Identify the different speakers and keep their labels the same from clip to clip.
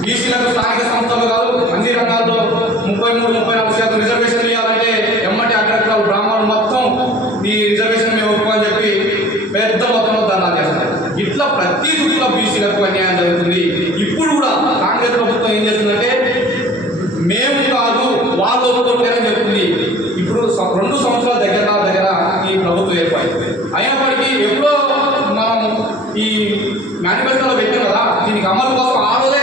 Speaker 1: బీసీలకు స్థానిక సంస్థలు కాదు అన్ని రంగాల్లో ముప్పై మూడు ముప్పై నాలుగు శాతం రిజర్వేషన్ ఇవ్వాలంటే ఎమ్మటి అగ్రకులాలు బ్రాహ్మణులు మొత్తం ఈ రిజర్వేషన్ మేము ఒప్పుకోని చెప్పి పెద్ద మొత్తంలో ధర్నా చేస్తారు ఇట్లా ప్రతి దిక్కులో బీసీలకు అన్యాయం జరుగుతుంది. ఇప్పుడు కూడా కాంగ్రెస్ ప్రభుత్వం ఏం చేస్తుందంటే మేము కాదు వాళ్ళు ఒప్పుకుంటేనే చెప్తుంది ఇప్పుడు రెండు సంవత్సరాల దగ్గర దగ్గర ఈ ప్రభుత్వం ఏర్పడింది. అయినప్పటికీ ఎప్పుడో మనం ఈ మేనిఫెస్టోలో పెట్టాం కదా దీనికి అమలు కోసం ఆ రోజే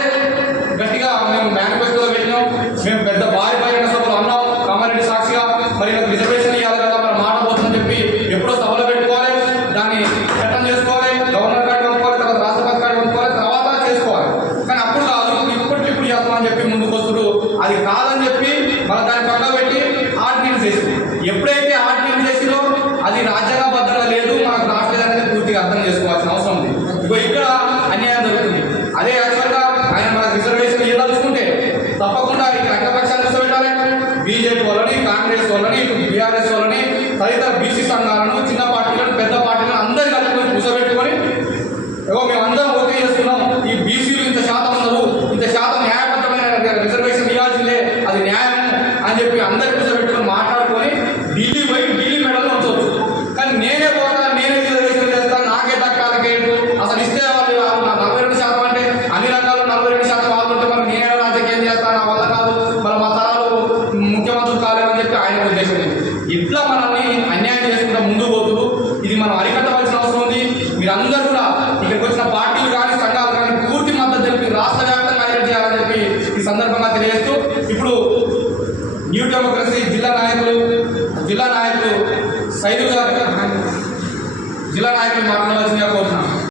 Speaker 1: గట్టిగా మేము మేనిఫెస్టోలో పెట్టినాం. మేము పెద్ద భారీ బహిరంగ సభలు అన్నాం. కామారెడ్డి సాక్షిగా మరి నాకు రిజర్వేషన్ ఇవ్వాలి కదా మరి మాట పోతుందని చెప్పి ఎప్పుడో సభలో పెట్టుకోవాలి. దాన్ని చట్టం చేసుకోవాలి గవర్నర్ కార్డు కొనుక్కోవాలి తర్వాత రాష్ట్రపతి కార్డు పంపుకోవాలి తర్వాత చేసుకోవాలి. కానీ అప్పుడు కాదు ఇప్పటికి ఇప్పుడు చేస్తామని చెప్పి ముందుకు వస్తుడు అది కాదని చెప్పి మన దాన్ని పక్క పెట్టి ఆర్డినెన్స్ చేసింది ఎప్పుడైతే ఆర్డినెన్స్ చేసిందో అది రాజ్యాంగబద్ధంగా లేదు మనకు రాష్ట్రం అనేది పూర్తిగా అర్థం చేసుకోవాల్సిన అవసరం ఉంది ఇగో ఇక్కడ అన్యాయం జరుగుతుంది అదే యాక్చువల్గా ఆయన మనకు రిజర్వేషన్ ఇవ్వదలుచుకుంటే తప్పకుండా ఇక్కడ అగ్రపక్షాలు కూర్చోబెట్టాలి బీజేపీ వాళ్ళని కాంగ్రెస్ వాళ్ళని బీఆర్ఎస్ వాళ్ళని తదితర బీసీ సంఘాలను చిన్న పార్టీలను పెద్ద పార్టీలను అందరి కలుపుకొని కూర్చోబెట్టుకొని ఏవో అందరం ఓకే చేస్తున్నాం. ఈ బీసీలు ఇంత శాతం ఉన్నారు ఇంత శాతం న్యాయబద్ధమైన రిజర్వేషన్ ఇవ్వాల్సిందే అది న్యాయం అని చెప్పి అందరి కూర్చోబెట్టి ఆయన ఉద్దేశం ఇట్లా మనల్ని అన్యాయం చేసుకుంటే ముందు పోతుడు ఇది మనం అరికట్టవలసిన అవసరం ఉంది. మీరందరూ కూడా ఇక్కడికి వచ్చిన పార్టీలు కానీ సంఘాలు కానీ పూర్తి మద్దతు తెలిపి రాష్ట్ర వ్యాప్తంగా ఏర్పాటు చేయాలని చెప్పి ఈ సందర్భంగా తెలియజేస్తూ ఇప్పుడు న్యూ డెమోక్రసీ జిల్లా నాయకులు జిల్లా నాయకులు సైదు గారు జిల్లా నాయకులు మాట్లాడవలసిందిగా కోరుతున్నాను